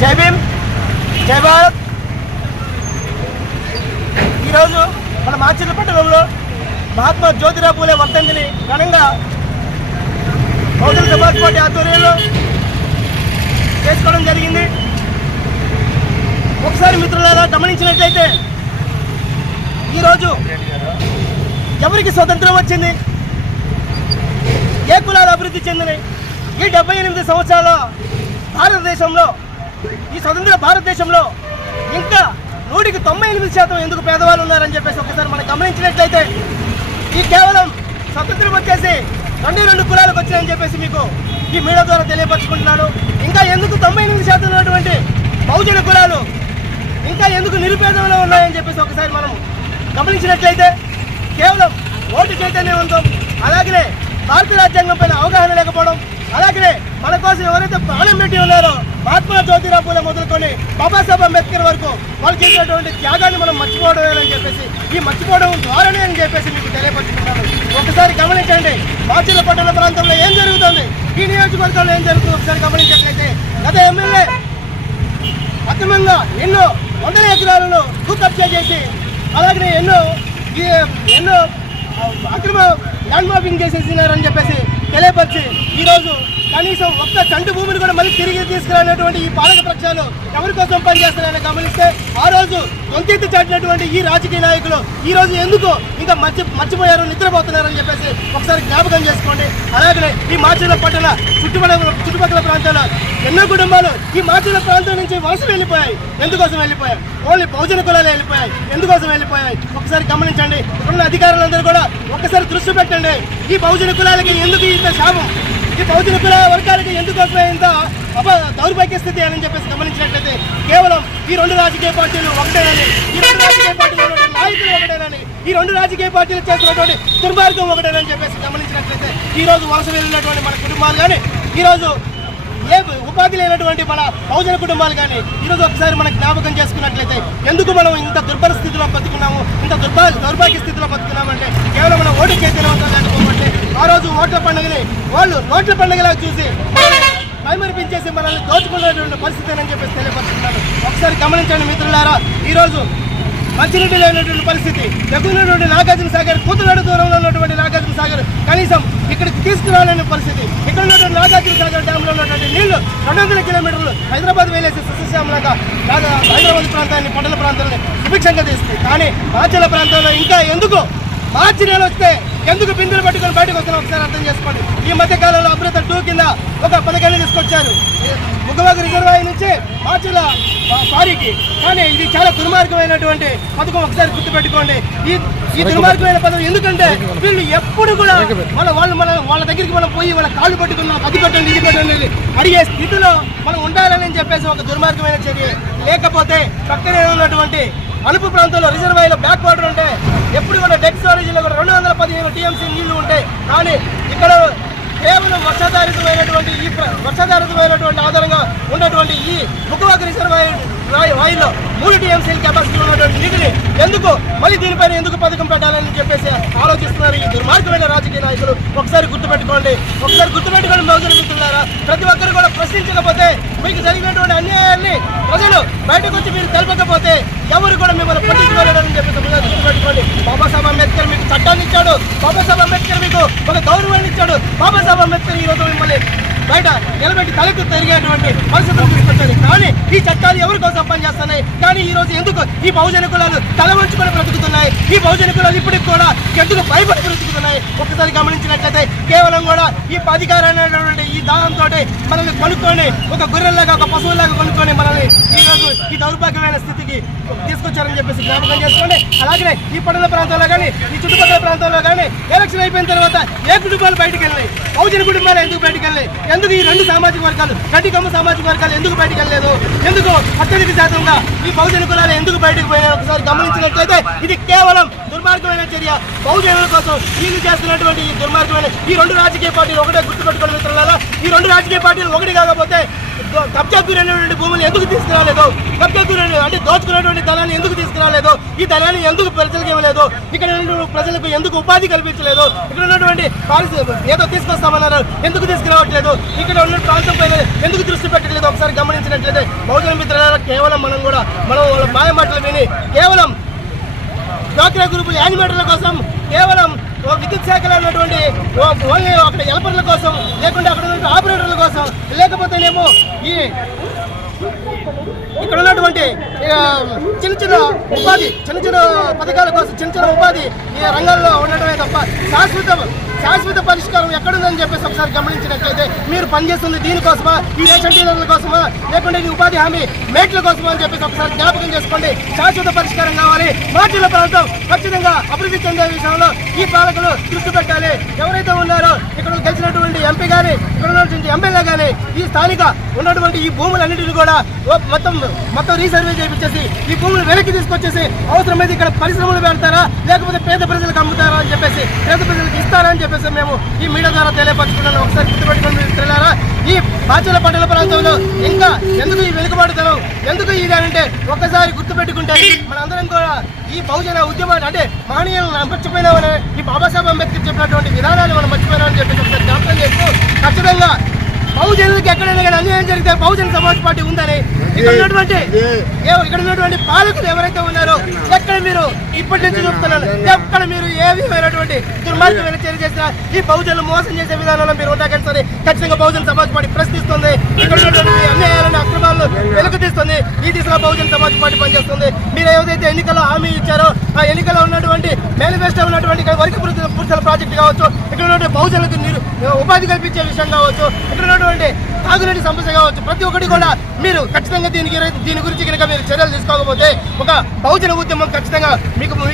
జై భీమ్, జై భారత్. ఈరోజు మన మాచర్ల పట్టణంలో మహాత్మా జ్యోతిరావు పూలే వర్ధంతిని ఘనంగా బహుజన సమాజ్ పార్టీ ఆధ్వర్యంలో చేసుకోవడం జరిగింది. ఒకసారి మిత్రులారా గమనించినట్లయితే ఈరోజు ఎవరికి స్వతంత్రం వచ్చింది, ఏ కులాలు అభివృద్ధి చెందినాయి? ఈ 78 సంవత్సరాల భారతదేశంలో, ఈ స్వతంత్ర భారతదేశంలో ఇంకా 198% ఎందుకు పేదవాళ్ళు ఉన్నారని చెప్పేసి ఒకసారి మనం గమనించినట్లయితే ఈ కేవలం స్వతంత్రం వచ్చేసి 2 కులాలకు వచ్చాయని చెప్పేసి మీకు ఈ మీడియా ద్వారా తెలియపరచుకుంటున్నాను. ఇంకా ఎందుకు 98% ఉన్నటువంటి బహుజన కులాలు ఇంకా ఎందుకు నిరుపేదలో ఉన్నాయని చెప్పేసి ఒకసారి మనం గమనించినట్లయితే కేవలం ఓటు చైతన్యవంతం, అలాగనే భారత రాజ్యాంగం పైన అవగాహన లేకపోవడం, అలాగనే మన కోసం ఎవరైతే ప్రాణం పెట్టి ఉన్నారో మహాత్మా జ్యోతిరావు పూలే మొదలుకొని బాబాసాహెబ్ అంబేద్కర్ వరకు వాళ్ళు చేసినటువంటి త్యాగాన్ని మనం మర్చిపోవడమేనని చెప్పేసి, ఈ మర్చిపోవడం ద్వారానే అని చెప్పేసి మీకు తెలియపరుచుకుంటాను. ఒకసారి గమనించండి, మాచర్ల పట్టణ ప్రాంతంలో ఏం జరుగుతుంది, ఈ నియోజకవర్గంలో ఏం జరుగుతుంది ఒకసారి గమనించినట్లయితే గత ఎమ్మెల్యే అక్రమంగా ఎన్నో 100 ఎకరాలను కబ్జా చేసి, అలాగనే ఎన్నో అక్రమ ల్యాండ్ మాఫింగ్ చేసేసినారని చెప్పేసి తెలియపరిచి ఈరోజు కనీసం ఒక్క చంటు భూమిని కూడా మళ్ళీ తిరిగి తీసుకురానటువంటి ఈ పాలక పక్షాలు ఎవరి కోసం పనిచేస్తున్నారని గమనిస్తే ఆ రోజు గొంతెత్తి చాటినటువంటి ఈ రాజకీయ నాయకులు ఈ రోజు ఎందుకు ఇంకా మర్చిపోయారు, నిద్రపోతున్నారని చెప్పేసి ఒకసారి జ్ఞాపకం చేసుకోండి. అలాగనే ఈ మాచర్ల పట్టణ చుట్టుపక్కల ప్రాంతాల్లో ఎన్నో కుటుంబాలు ఈ మాచర్ల ప్రాంతం నుంచి వలస వెళ్ళిపోయాయి. ఎందుకోసం వెళ్ళిపోయాయి? ఓన్లీ బహుజన కులాలే వెళ్ళిపోయాయి. ఎందుకోసం వెళ్ళిపోయాయి ఒకసారి గమనించండి. ఇప్పుడున్న అధికారులందరూ కూడా ఒక్కసారి దృష్టి పెట్టండి. ఈ బహుజన కులాలకి ఎందుకు ఇంత శాపం, ఈ బహుజన కుల వర్గాలకి ఎందుకు ఇంత దౌర్భాగ్య స్థితి అని చెప్పేసి గమనించినట్లయితే కేవలం ఈ 2 రాజకీయ పార్టీలు ఒకటేనని, ఈ 2 రాజకీయ పార్టీలు నాయకులు ఒకటేనని, ఈ 2 రాజకీయ పార్టీలు చేస్తున్నటువంటి దుర్మార్గం ఒకటేనని చెప్పేసి గమనించినట్లయితే ఈరోజు వలస వెళ్ళినటువంటి మన కుటుంబాలు కానీ, ఈరోజు ఏ ఉపాధి లేనటువంటి మన బహుజన కుటుంబాలు కానీ ఈరోజు ఒకసారి మనం జ్ఞాపకం చేసుకున్నట్లయితే ఎందుకు మనం ఇంత దుర్పరిస్థితిలో బతుకున్నాము, ఇంత దౌర్భాగ్య స్థితిలో బతుకున్నామంటే కేవలం మనం ఓటు చైతన్యవంతం లేకపోతే ఆ రోజు ఓట్ల పండుగని వాళ్ళు నోట్ల పండుగలా చూసి మైమరిపించేసి మనల్ని దోచుకునేటువంటి పరిస్థితి అని చెప్పేసి తెలియపరుస్తున్నాను. ఒకసారి గమనించండి మిత్రులారా, ఈరోజు మంచినీటి లేనటువంటి పరిస్థితి, దగ్గరటువంటి నాగార్జున సాగర్ కూతురు దూరంలో ఉన్నటువంటి నాగార్జున సాగర్ కనీసం ఇక్కడికి తీసుకురాలేని పరిస్థితి. ఇక్కడ ఉన్నటువంటి నాగార్జున సాగర్ డ్యాంలో ఉన్నటువంటి నీళ్లు 200 కిలోమీటర్లు హైదరాబాద్ వెళ్ళేసి సస్యశ్యామలంగా హైదరాబాద్ ప్రాంతాన్ని, పట్టణ ప్రాంతాన్ని సుభిక్షంగా తీస్తుంది. కానీ మాచర్ల ప్రాంతంలో ఇంకా ఎందుకు మార్చి నెల వస్తే ఎందుకు బిందులు పట్టుకొని బయటకు వస్తున్నాం ఒకసారి అర్థం చేసుకోండి. ఈ మధ్య కాలంలో అమృత 2 కింద ఒక పథకాన్ని తీసుకొచ్చారు ముగ్గవాగు రిజర్వాయర్ నుంచి మాచర్ల సారీకి. కానీ ఇది చాలా దుర్మార్గమైనటువంటి పథకం, ఒకసారి గుర్తుపెట్టుకోండి. ఈ దుర్మార్గమైన పథకం ఎందుకంటే వీళ్ళు ఎప్పుడు కూడా వాళ్ళ దగ్గరికి మనం పోయి వాళ్ళ కాళ్ళు పట్టుకున్నాం, అది పెట్టండి ఇది పెట్టండి అడిగే స్థితిలో మనం ఉండాలని చెప్పేసి ఒక దుర్మార్గమైన చర్య. లేకపోతే పక్కనే ఉన్నటువంటి అలుపు ప్రాంతంలో రిజర్వాయర్లో బ్యాక్ వాటర్ ఉంటే ఎప్పుడు కూడా డెడ్ స్టోరేజ్లో కూడా 215 టీఎంసీ నీళ్లు ఉంటాయి. కానీ ఇక్కడ కేవలం వర్షాధారితమైనటువంటి ఆధారంగా ఉన్నటువంటి ఈ ముగ్గవాగు రిజర్వాయర్లో 3 టీఎంసీ కెపాసిటీ ఉన్నటువంటి నీటిని ఎందుకు మళ్ళీ దీనిపైన ఎందుకు పథకం పెట్టాలని చెప్పేసి ఆలోచిస్తున్నారు ఈ దుర్మార్గమైన రాజకీయ నాయకులు. ఒకసారి గుర్తుపెట్టుకోండి బహుజన మిత్రులారా, ప్రతి ఒక్కరు కూడా ప్రశ్నించకపోతే, మీకు జరిగినటువంటి అన్యాయాన్ని ప్రజలు బయటకు వచ్చి మీరు తెలపకపోతే ఎవరు కూడా మిమ్మల్ని పట్టించుకోలేదని చెప్పేసి గుర్తుపెట్టుకోండి. బాబాసాహెబ్ అంబేద్కర్ మీకు చట్టాన్ని ఇచ్చాడు, బాబాసాహెబ్ అంబేద్కర్ మీకు ఒక గౌరవాన్ని ఇచ్చాడు. బాబాసాహెబ్ అంబేద్కర్ ఈ రోజు మిమ్మల్ని బయట నిలబెట్టి తలెత్తు తిరిగేటువంటి పరిస్థితులు తీసుకొచ్చారు. కానీ ఈ చట్టాలు ఎవరి కోసం కోసం పనిచేస్తున్నాయి. కానీ ఈ రోజు ఎందుకు ఈ బహుజన కులాలు తల వంచుకొని బ్రతుకుతున్నాయి? ఈ బహుజన కులాలు ఇప్పటికి కూడా ఎందుకు భయపడి బ్రతుకుతున్నాయి? ఒకసారి గమనించినట్లయితే కేవలం కూడా ఈ అధికారైనటువంటి ఈ దాహంతో మనల్ని కొనుక్కొని ఒక గొర్రెల్లాగా ఒక పశువులాగా కొనుక్కొని మనల్ని ఈ రోజు ఈ దౌర్భాగ్యమైన స్థితికి తీసుకొచ్చారని చెప్పేసి జ్ఞాపకం చేసుకోండి. అలాగే ఈ పట్టణ ప్రాంతాల్లో కానీ ఈ చుట్టుపక్కల ప్రాంతాల్లో కానీ ఎలక్షన్ అయిపోయిన తర్వాత ఏ కుటుంబాలు బయటకు వెళ్ళినాయి? బహుజన కుటుంబాలు ఎందుకు బయటకు వెళ్ళాయి? ఎందుకు ఈ రెండు సామాజిక వర్గాలు గడ్డి కమ్మ సామాజిక వర్గాలు ఎందుకు బయటకు వెళ్ళలేదు? ఎందుకు అత్యధిక శాతంగా ఈ బహుజన కులాలు ఎందుకు బయటకు పోయినా ఒకసారి గమనించినట్లయితే ఇది కేవలం దుర్మార్గమైన చర్య. బహుజనుల కోసం వీళ్ళు చేస్తున్నటువంటి ఈ దుర్మార్గమైన ఈ రెండు రాజకీయ పార్టీలు ఒకటే గుర్తుపెట్టుకోవడం మిత్రులారా. ఈ రెండు రాజకీయ పార్టీలు ఒకటి కాకపోతే కబ్జా గురైనటువంటి భూములు ఎందుకు తీసుకురాలేదు? కబ్జా గురైన అంటే దోచుకున్నటువంటి ధనాన్ని ఎందుకు తీసుకురాలేదు? ఈ ధనాన్ని ఎందుకు ప్రజలకు ఇవ్వలేదు? ఇక్కడ ప్రజలకు ఎందుకు ఉపాధి కల్పించలేదు? ఇక్కడ ఉన్నటువంటి పాలసీ ఏదో తీసుకొస్తామన్నారు, ఎందుకు తీసుకురావట్లేదు? ఇక్కడ ఉన్న ప్రాంతం పైన ఎందుకు దృష్టి పెట్టట్లేదు? ఒకసారి గమనించినట్లయితే బహుజన మిత్రులారా, కేవలం మనం వాళ్ళ మాయ మాటలు విని కేవలం డ్వాక్రా గ్రూపుల యానిమేటర్ల కోసం, కేవలం విద్యుత్ శాఖలో ఉన్నటువంటి ఓన్లీ అక్కడ హెల్పర్ల కోసం, లేకుంటే అక్కడ ఉన్నటువంటి ఆపరేటర్ల కోసం, లేకపోతేనేమో ఈ ఇక్కడ ఉన్నటువంటి చిన్న చిన్న ఉపాధి, చిన్న పథకాల కోసం, చిన్న ఉపాధి ఈ రంగాల్లో ఉండటమే తప్ప శాశ్వత పరిష్కారం ఎక్కడుందని చెప్పేసి ఒకసారి గమనించినట్లయితే మీరు పనిచేస్తుంది దీనికోసమా, ఈ రేషన్ డీలర్ల కోసమా, లేకుంటే ఈ ఉపాధి హామీ మేట్ల కోసమా అని చెప్పేసి ఒకసారి జ్ఞాపకం చేసుకోండి. శాశ్వత పరిష్కారం కావాలి. మార్చిల ప్రాంతం ఖచ్చితంగా అభివృద్ధి చెందే విషయంలో ఈ పాలకులు దృష్టి పెట్టాలి. ఎవరైతే ఉన్నారో ఇక్కడ గెలిచినటువంటి ఎంపీ కానీ, ఇక్కడ ఉన్నటువంటి ఎమ్మెల్యే కానీ ఈ స్థానిక ఉన్నటువంటి ఈ భూములన్నింటినీ కూడా మొత్తం రీసర్వే చేయించేసి ఈ భూములు వెనక్కి తీసుకొచ్చేసి అవసరమైతే ఇక్కడ పరిశ్రమలు పెడతారా, లేకపోతే పేద ప్రజలకు అమ్ముతారా అని చెప్పేసి, పేద ప్రజలకు ఇస్తారా అని చెప్పేసి మేము ఈ మీడియా ద్వారా తెలియపరచుకున్నాను. ఒకసారి గుర్తుపెట్టుకుని మిత్రులారా, ఈ బాచల పట్టణ ప్రాంతంలో ఇంకా ఎందుకు ఈ వెనుకబాటుతనం, ఎందుకు ఇది అంటే ఒక్కసారి గుర్తుపెట్టుకుంటే మనందరం కూడా ఈ బహుజన ఉద్యమాన్ని అంటే మహనీయులను మర్చిపోయినామని, ఈ బాబాసాహెబ్ అంబేద్కర్ చెప్పినటువంటి విధానాన్ని మనం మర్చిపోయినామని చెప్పేసి ఒకసారి జ్ఞాపకం చేస్తూ ఖచ్చితంగా బహుజనులకు ఎక్కడైనా కానీ అన్యాయం జరిగితే బహుజన సమాజ్ పార్టీ ఉందని ఇక్కడ ఉన్నటువంటి పాలకులు ఎవరైతే ఉన్నారో ఎక్కడ మీరు ఇప్పటి నుంచి చూపుతున్నారు, ఎక్కడ మీరు ఏ విధమైనటువంటి దుర్మార్గమైన చర్య చేసినా ఈ బహుజనులు మోసం చేసే విధానంలో మీరు ఉంటాకని సరే ఖచ్చితంగా బహుజన సమాజ్ పార్టీ ప్రశ్నిస్తుంది. ఇక్కడ ఉన్నటువంటి అన్యాయాలను అక్రమాలను వెలుగుతీస్తుంది. ఈ దిశగా బహుజన సమాజ్ పార్టీ పనిచేస్తుంది. మీరు ఏదైతే ఎన్నికల్లో హామీ ఇచ్చారో ఆ ఎన్నికల్లో ఉన్నటువంటి మేనిఫెస్టో ఉన్నటువంటి ఇక్కడ వరకు పురుషుల ప్రాజెక్టు కావచ్చు, ఇక్కడ ఉన్నటువంటి బహుజనులకు ఉపాధి కల్పించే విషయం కావచ్చు, ఇక్కడ ఉన్నటువంటి తాగునీటి సమస్య కావచ్చు, ప్రతి ఒక్కటి కూడా మీరు ఖచ్చితంగా దీని గురించి కనుక మీరు చర్యలు తీసుకోకపోతే ఒక బహుజన ఉద్యమం ఖచ్చితంగా మీకు